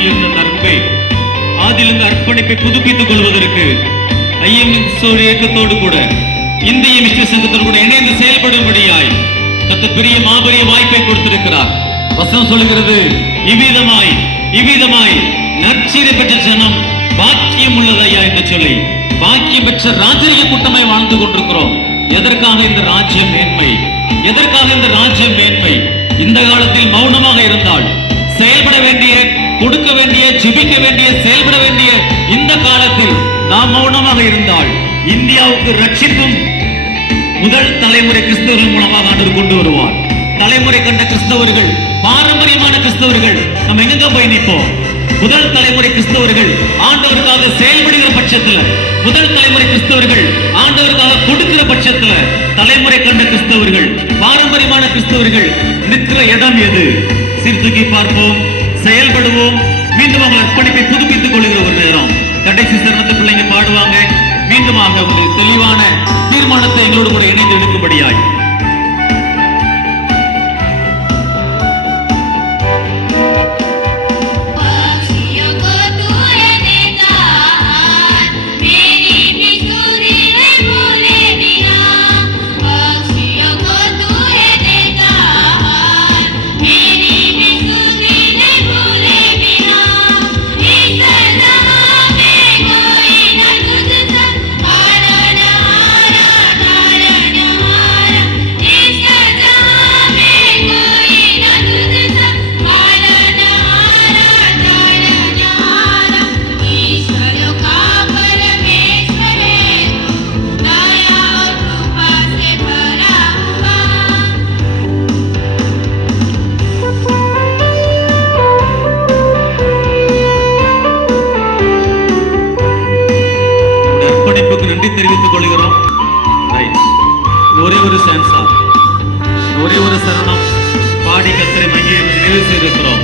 ஆதியில் இருந்த அன்பை, ஆதியிலிருந்து அர்ப்பணிப்பை புதுப்பித்துக் கொள்வதற்கு ஐஎம்எஸ் இயக்கத்தோடு கூட இந்திய மிஷன் சங்கத்தோடு கூட இணைந்து செயல்படும்படியாய் கர்த்தர் பெரிய மாபெரிய வாய்ப்பை கொடுத்திருக்கிறார். வசனம் சொல்லுகிறது, இவ்விதமாய் நற்செய்தி பெற்ற ஜனம் பாக்கியம் உள்ளதையா என்று சொல்லி பாக்கியம் பெற்ற ராஜரிக கூட்டமாய் வாழ்ந்து கொண்டிருக்கிறோம். எதற்காக இந்த ராஜ்யம் மேன்மை? எதற்காக இந்த ராஜ்யம் மேன்மை? இந்த காலத்தில் மௌனமாக இருந்தால் செயல்பட வேண்டிய, கொடுக்க வேண்டிய, ஜெபிக்க வேண்டிய, செயல்பட வேண்டிய இந்த காலத்தில் நாம் மௌனமாக இருந்தால் இந்தியாவுக்கு ரட்சிப்பும் முதல் தலைமுறை கிறிஸ்தவர்கள் மூலமாக ஆண்டவர் கொண்டு வருவார். தலைமுறை கண்ட கிறிஸ்தவர்கள், பாரம்பரியமான கிறிஸ்தவர்கள் நம்ம எங்க போய் நிற்போம்? முதல் தலைமுறை கிறிஸ்தவர்கள் ஆண்டவருக்காக செயல்படுகிற பட்சத்துல, முதல் தலைமுறை கிறிஸ்தவர்கள் ஆண்டவருக்காக கொடுக்கிற பட்சத்துல, தலைமுறை கண்ட கிறிஸ்தவர்கள், பாரம்பரியமான கிறிஸ்தவர்கள் நிற்கிற இடம் எது? சீர்தூக்கி பார்ப்போம், செயல்படுவோம். மீண்டும் அவங்க அர்ப்பணிப்பை புதுப்பித்துக் கொள்கிற ஒரு நேரம். கடைசி சரணத்தை பிள்ளைங்க பாடுவாங்க. மீண்டுமாக ஒரு தெளிவான தீர்மானத்தை எங்களோடு கூட இணைந்து எடுக்கும்படியாய் தெரிவித்துக் கொள்கிறோம். ஒரே ஒரு சான்சா, ஒரே ஒரு சரணம் பாடி கர்த்தரை மையம் நிறைவு செய்திருக்கிறோம்.